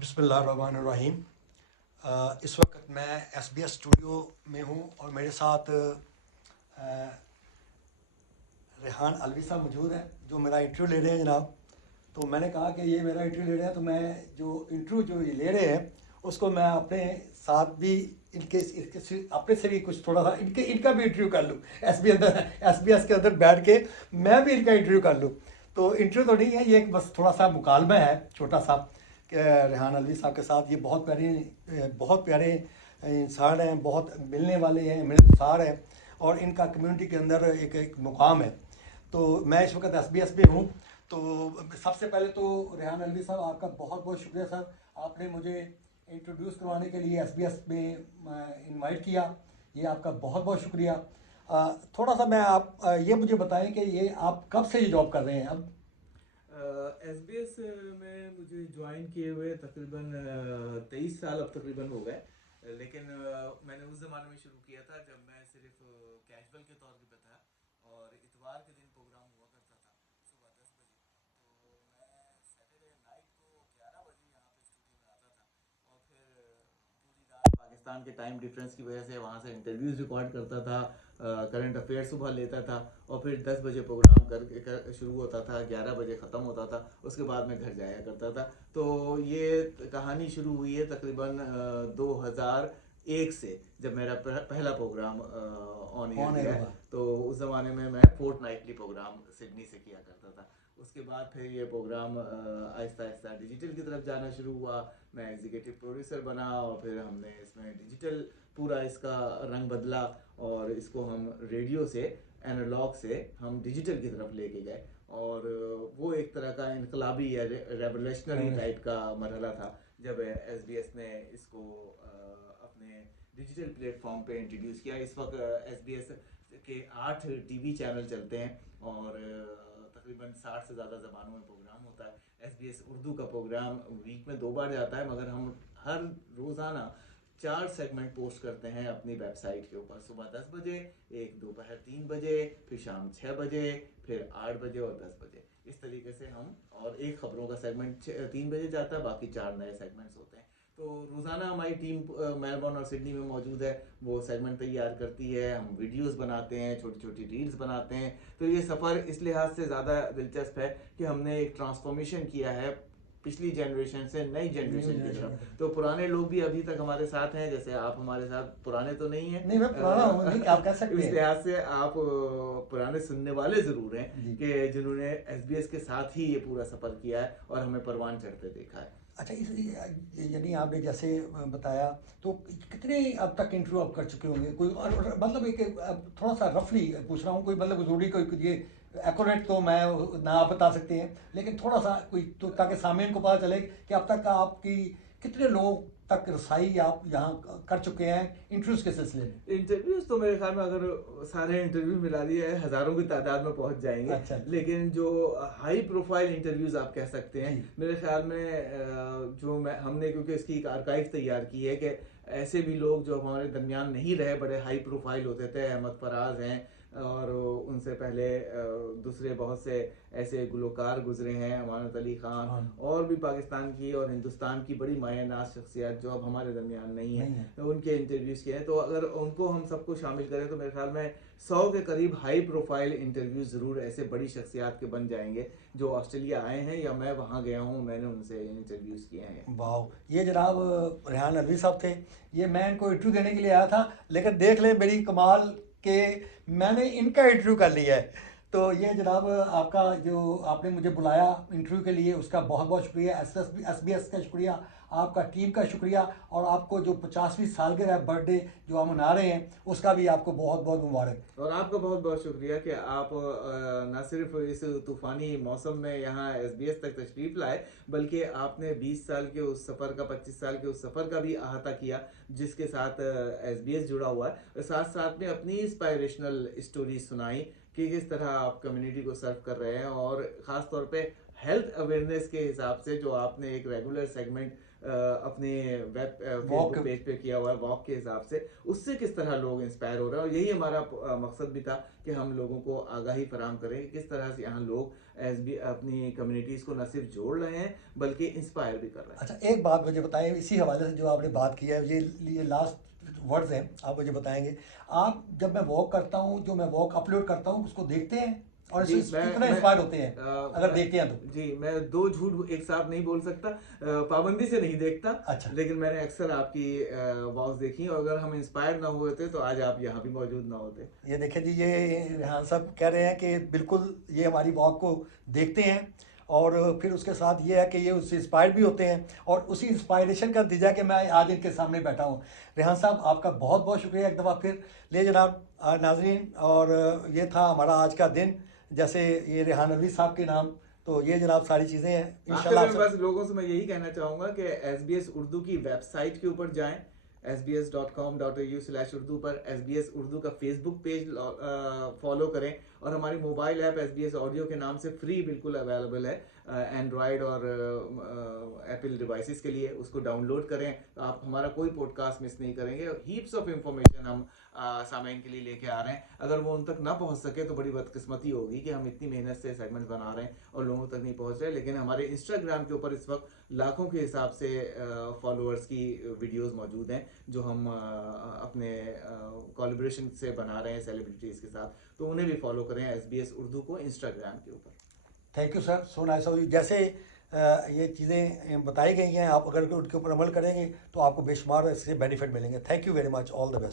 बिस्मिल्लाहिर्रहमानिर्रहीम। इस वक्त मैं SBS स्टूडियो में हूँ और मेरे साथ रेहान अलवी साहब मौजूद हैं जो मेरा इंटरव्यू ले रहे हैं जनाब। तो मैंने कहा कि ये मेरा इंटरव्यू ले रहे हैं तो मैं जो इंटरव्यू जो ये ले रहे हैं उसको मैं अपने साथ भी इनके अपने से भी कुछ थोड़ा सा इनका भी इंटरव्यू कर लूँ। SBS के अंदर बैठ के मैं भी इनका इंटरव्यू कर लूँ। तो इंटरव्यू तो नहीं है, ये एक बस थोड़ा सा मुकालमा है छोटा सा कि रेहान अलवी साहब के साथ। ये बहुत प्यारे इंसान हैं, बहुत मिलने वाले हैं, मिलनसार हैं और इनका कम्युनिटी के अंदर एक मुकाम है। तो मैं इस वक्त SBS में हूँ। तो सबसे पहले तो रेहान अलवी साहब आपका बहुत बहुत शुक्रिया सर, आपने मुझे इंट्रोड्यूस करवाने के लिए SBS में इनवाइट किया। ये आपका बहुत बहुत शुक्रिया। थोड़ा सा मैं आप ये मुझे बताएं कि ये आप कब से ये जॉब कर रहे हैं अब? SBS में मुझे ज्वाइन किए हुए तकरीबन 23 साल अब तकरीबन हो गए। लेकिन मैंने उस ज़माने में शुरू किया था जब मैं सिर्फ कैजुअल के तौर पे था और इतवार के दिन प्रोग्राम हुआ करता था सुबह 10 बजे। तो मैं सैटरडे नाइट को 11 बजे यहाँ पे स्टूडियो में आता था और फिर पूरी रात पाकिस्तान के टाइम डिफरेंस की वजह से वहाँ से इंटरव्यूज़ रिकॉर्ड करता था, करंट अफेयर सुबह लेता था और फिर 10 बजे प्रोग्राम शुरू होता था, 11 बजे ख़त्म होता था। उसके बाद मैं घर जाया करता था। तो ये कहानी शुरू हुई है तकरीबन 2001 से, जब मेरा पहला प्रोग्राम ऑन एयर गया है। तो उस ज़माने में मैं फोर्ट नाइटली प्रोग्राम सिडनी से किया करता था। उसके बाद फिर ये प्रोग्राम आहिस्ता आहिस्ता डिजिटल की तरफ जाना शुरू हुआ। मैं एग्जीक्यूटिव प्रोड्यूसर बना और फिर हमने इसमें डिजिटल पूरा इसका रंग बदला और इसको हम रेडियो से, एनालॉग से हम डिजिटल की तरफ लेके गए। और वो एक तरह का इनकलाबी या रेवोल्यूशनरी टाइप का मरहला था जब SBS ने इसको अपने डिजिटल प्लेटफॉर्म पे इंट्रोड्यूस किया। इस वक्त SBS के 8 TV चैनल चलते हैं और तकरीबन 60 से ज़्यादा ज़बानों में प्रोग्राम होता है। SBS उर्दू का प्रोग्राम वीक में 2 बार जाता है, मगर हम हर रोज़ाना 4 सेगमेंट पोस्ट करते हैं अपनी वेबसाइट के ऊपर। सुबह 10 बजे, एक दोपहर 3 बजे, फिर शाम 6 बजे, फिर 8 बजे और 10 बजे। इस तरीके से हम, और एक खबरों का सेगमेंट 3 बजे जाता है, बाकी 4 नए सेगमेंट्स होते हैं। तो रोज़ाना हमारी टीम मेलबर्न और सिडनी में मौजूद है, वो सेगमेंट तैयार करती है, हम वीडियोस बनाते हैं, छोटी छोटी रील्स बनाते हैं। तो ये सफ़र इस लिहाज से ज़्यादा दिलचस्प है कि हमने एक ट्रांसफॉर्मेशन किया है पिछली जनरेशन से नई जनरेशन की तरफ। तो पुराने लोग भी अभी तक हमारे साथ हैं, जैसे आप हमारे साथ पुराने तो नहीं हैं। नहीं, मैं पुराना हूँ, नहीं आप कह सकते इस हैं। लिहाज से आप पुराने सुनने वाले ज़रूर हैं कि जिन्होंने SBS के साथ ही ये पूरा सफ़र किया है और हमें परवान चढ़ते देखा है। अच्छा, इस यानी आपने जैसे बताया तो कितने अब तक इंटरव्यू आप कर चुके होंगे कोई? और मतलब एक थोड़ा सा रफली पूछ रहा हूँ, कोई मतलब जरूरी कोई ये एक्यूरेट तो मैं ना आप बता सकते हैं, लेकिन थोड़ा सा कोई तो ताकि सामने को पता चले कि अब तक आपकी कितने लोगों तक रसाई आप यहाँ कर चुके हैं इंटरव्यूज के सिलसिले में? इंटरव्यूज तो मेरे ख्याल में अगर सारे इंटरव्यू मिला दिए हज़ारों की तादाद में पहुंच जाएंगे। अच्छा। लेकिन जो हाई प्रोफाइल इंटरव्यूज आप कह सकते हैं, जी। मेरे ख्याल में जो मैं हमने, क्योंकि इसकी एक आर्काइव तैयार की है कि ऐसे भी लोग जो हमारे दरमियान नहीं रहे, बड़े हाई प्रोफाइल होते थे, अहमद फराज हैं और उनसे पहले दूसरे बहुत से ऐसे गुलकार गुजरे हैं, अमानत अली ख़ान, और भी पाकिस्तान की और हिंदुस्तान की बड़ी मायनाज शख्सियत जो अब हमारे दरमियान नहीं है, तो उनके इंटरव्यूज़ किए हैं। तो अगर उनको हम सबको शामिल करें तो मेरे ख्याल में 100 के करीब हाई प्रोफाइल इंटरव्यू ज़रूर ऐसे बड़ी शख्सियात के बन जाएंगे जो ऑस्ट्रेलिया आए हैं या मैं वहाँ गया हूँ, मैंने उनसे इंटरव्यूज़ किए हैं। वाह, ये जनाब रेहान अलवी साहब थे। ये मैं इनको इंटरव्यू देने के लिए आया था, लेकिन देख लें मेरी कमाल के मैंने इनका इंटरव्यू कर लिया है। तो ये जनाब आपका जो आपने मुझे बुलाया इंटरव्यू के लिए उसका बहुत बहुत शुक्रिया। SBS का शुक्रिया, आपका टीम का शुक्रिया, और आपको जो 50वीं सालगिरह बर्थडे जो हम मना रहे हैं उसका भी आपको बहुत बहुत मुबारक। और आपका बहुत बहुत शुक्रिया कि आप न सिर्फ इस तूफ़ानी मौसम में यहाँ SBS तक तशरीफ़ लाए, बल्कि आपने 20 साल के उस सफ़र का, 25 साल के उस सफ़र का भी अहाता किया जिसके साथ SBS जुड़ा हुआ है। साथ साथ में अपनी इंस्पायरेशनल स्टोरी सुनाई कि किस तरह आप कम्युनिटी को सर्व कर रहे हैं और ख़ास तौर पे हेल्थ अवेयरनेस के हिसाब से जो आपने एक रेगुलर सेगमेंट अपने वेब वॉक फेसबुक पेज पे किया हुआ है वॉक के हिसाब से, उससे किस तरह लोग इंस्पायर हो रहे हैं, और यही हमारा मकसद भी था कि हम लोगों को आगाही फराहम करें कि किस तरह से यहाँ लोग एस बी अपनी कम्युनिटीज़ को न सिर्फ जोड़ रहे हैं बल्कि इंस्पायर भी कर रहे हैं। अच्छा, एक बात मुझे बताएं, इसी हवाले से जो आपने बात की है, ये लास्ट वर्ड्स हैं, आप मुझे बताएंगे, आप जब मैं वॉक करता हूँ, जो मैं वॉक अपलोड करता हूँ, उसको देखते हैं और जी, इससे कितना इंस्पायर होते हैं अगर देखते हैं तो? जी, मैं दो झूठ एक साथ नहीं बोल सकता, पाबंदी से नहीं देखता, अच्छा। लेकिन मैंने अक्सर आपकी वॉक्स देखी, और अगर हम इंस्पायर ना हुए थे तो आज आप यहाँ भी मौजूद ना होते। ये देखें जी, ये रेहान साहब कह रहे हैं कि बिल्कुल ये हमारी वॉक को देखते हैं और फिर उसके साथ ये है कि ये उससे इंस्पायर भी होते हैं और उसी इंस्पायरेशन का नतीजा कि मैं आज इनके सामने बैठा हूँ। रेहान साहब, आपका बहुत बहुत शुक्रिया एक दफ़ा फिर। ले जनाब नाजरीन, और ये था हमारा आज का दिन, जैसे ये रेहान अलवी साहब के नाम, तो ये जनाब सारी चीज़ें हैं आखिर इंशाल्लाह। में बस लोगों से मैं यही कहना चाहूँगा कि SBS उर्दू की वेबसाइट के ऊपर जाएं, sbs.com.au/urdu पर SBS उर्दू का फेसबुक पेज फॉलो करें, और हमारी मोबाइल ऐप SBS ऑडियो के नाम से फ्री बिल्कुल अवेलेबल है एंड्रॉयड और एप्पल डिवाइसेस के लिए, उसको डाउनलोड करें तो आप हमारा कोई पॉडकास्ट मिस नहीं करेंगे। और हीप्स ऑफ इंफॉर्मेशन हम सामईन के लिए लेके आ रहे हैं, अगर वो उन तक ना पहुंच सके तो बड़ी बदकिस्मती होगी कि हम इतनी मेहनत से सेगमेंट बना रहे हैं और लोगों तक नहीं पहुंच रहे। लेकिन हमारे इंस्टाग्राम के ऊपर इस वक्त लाखों के हिसाब से फॉलोअर्स की वीडियोस मौजूद हैं जो हम अपने कोलैबोरेशन से बना रहे हैं सेलिब्रिटीज़ के साथ, तो उन्हें भी फॉलो करें SBS उर्दू को इंस्टाग्राम के ऊपर। Thank you sir, so nice of you. जैसे ये चीज़ें बताई गई हैं, आप अगर उनके ऊपर अमल करेंगे तो आपको बेशुमार इससे बेनिफिट मिलेंगे। Thank you very much, all the best.